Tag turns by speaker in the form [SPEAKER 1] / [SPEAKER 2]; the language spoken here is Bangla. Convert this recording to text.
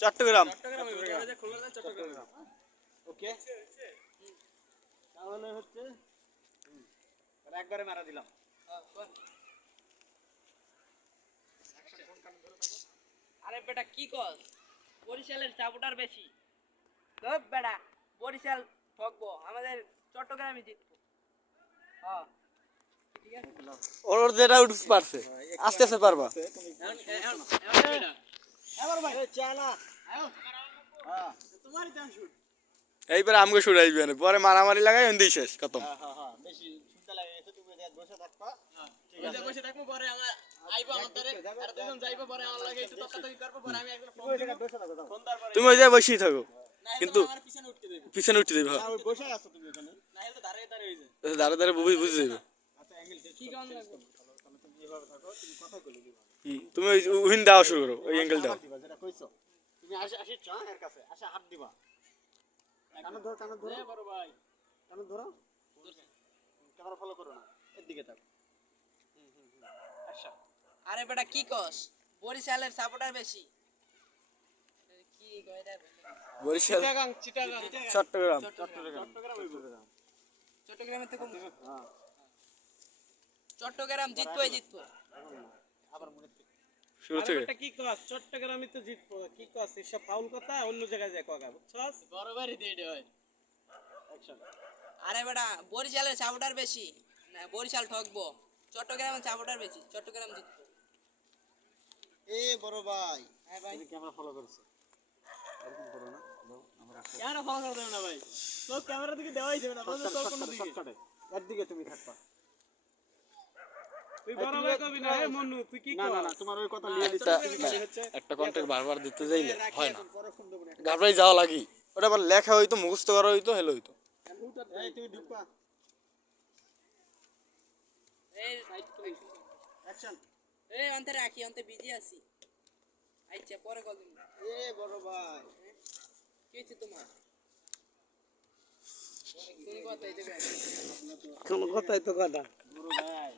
[SPEAKER 1] চট্টগ্রাম।
[SPEAKER 2] ওকে। তাহলে হচ্ছে একবারে মারা দিলাম।
[SPEAKER 3] আরে বেটা কি কস বরিশালের সাপোর্টার বেশি। তো বেটা বরিশাল ঠকবো আমাদের চট্টগ্রামে জিতবো। হ্যাঁ
[SPEAKER 1] ওর ওর যেটা উঠতে পারছে আস্তে আস্তে পারবা এইবার আমগো শুরু আইবে পরে মারামারি লাগাই এন্দি শেষ খতম।
[SPEAKER 2] হ্যাঁ হ্যাঁ হ্যাঁ বেশি শুনতে লাগে তুমি বসে থাকবা।
[SPEAKER 3] ওই বসে থাকব পরে আমরা আইবো আমাদের আর দুজন যাইবো পরে আমার লাগে একটু তক্কাতকি করব পরে আমি একজন ফোন দিব।
[SPEAKER 2] জায়গায় বসে থাকো দাও
[SPEAKER 3] ফোন দেওয়ার পরে
[SPEAKER 1] তুমি ওই জায়গায় বসেই থাকো। কিন্তু
[SPEAKER 3] পিছনে উঠতে দেবো।
[SPEAKER 1] দেবে
[SPEAKER 2] না, ওই বসে আছো তুমি ওখানে?
[SPEAKER 3] না হলে দাঁড়িয়ে দাঁড়িয়ে হয়ে যায়
[SPEAKER 1] দাঁড়া দাঁড়া বুঝে বুঝে যাবে
[SPEAKER 2] আচ্ছা তুমি এভাবে কথা বলে দিবা।
[SPEAKER 1] তুমি ওই উহিন দেওয়া শুরু করো ওই অ্যাঙ্গেল দাও
[SPEAKER 2] দিবা তুমি আসি আসি চা এর কাছে আসে হাত দিবা। কানে ধর কানে ধরো।
[SPEAKER 3] বড় ভাই।
[SPEAKER 2] কানে ধরো। ক্যামেরা ফলো করো না। এর দিকে থাকো। আচ্ছা
[SPEAKER 3] আরে বেটা কি কস? বরিশালের সাপোর্টার বেশি। কি
[SPEAKER 1] বরিশাল
[SPEAKER 3] চিটাগাং চিটাগাং।
[SPEAKER 1] চট্টগ্রাম।
[SPEAKER 2] চট্টগ্রাম। চট্টগ্রাম
[SPEAKER 3] চট্টগ্রামের থেকে
[SPEAKER 2] হ্যাঁ।
[SPEAKER 3] চট্টগ্রাম জিতবই জিতবো।
[SPEAKER 2] আবার মনে
[SPEAKER 1] শুরু থেকে।
[SPEAKER 4] কি কস? চট্টগ্রামে তো জিতবো। কি কস? এসব ফাউল কথা? অন্য জায়গায় যায় কগা বুঝছস?
[SPEAKER 3] বড় দিয়ে হয়।
[SPEAKER 2] অ্যাকশন
[SPEAKER 3] আরে বেটা বরিশালের সাপোর্টার বেশি। না বরিশাল ঠকবো। চট্টগ্রামের সাপোর্টার বেশি। চট্টগ্রাম জিতবো।
[SPEAKER 2] এ বড় ভাই।
[SPEAKER 3] হ্যাঁ ভাই।
[SPEAKER 2] ক্যামেরা ফলো করছ। এরকম করো না
[SPEAKER 3] ক্যামেরা ফলো করে দেবে না ভাই? তো ক্যামেরা দিকে দেওয়াই যাবে না বন্ধু তোর কোনো দিকে।
[SPEAKER 2] শর্টকাটে তুমি থাকবা।
[SPEAKER 4] তুই বড় ভাই কবি না হে মনু তুই কি
[SPEAKER 2] না
[SPEAKER 4] কস
[SPEAKER 2] না না তোমার ওই কথা লিয়ে দিতে
[SPEAKER 1] একটা একটা কন্ট্যাক্ট বারবার দিতে যাইলে হয় না।
[SPEAKER 2] না।
[SPEAKER 1] ঘাবড়াই যাওয়া লাগি। ওটা আবার লেখা হইতো মুখস্থ করা হইতো হেলো হইতো।
[SPEAKER 2] অ্যাকশন
[SPEAKER 3] এই অন্তে রাখি অন্তে বিজি আছি। আচ্ছা পরে কল দিন
[SPEAKER 2] এ বড় ভাই।
[SPEAKER 3] কি হচ্ছে তোমার? কোন কথা এই দেবে
[SPEAKER 4] কোন কথাই তো কথা
[SPEAKER 2] বড় ভাই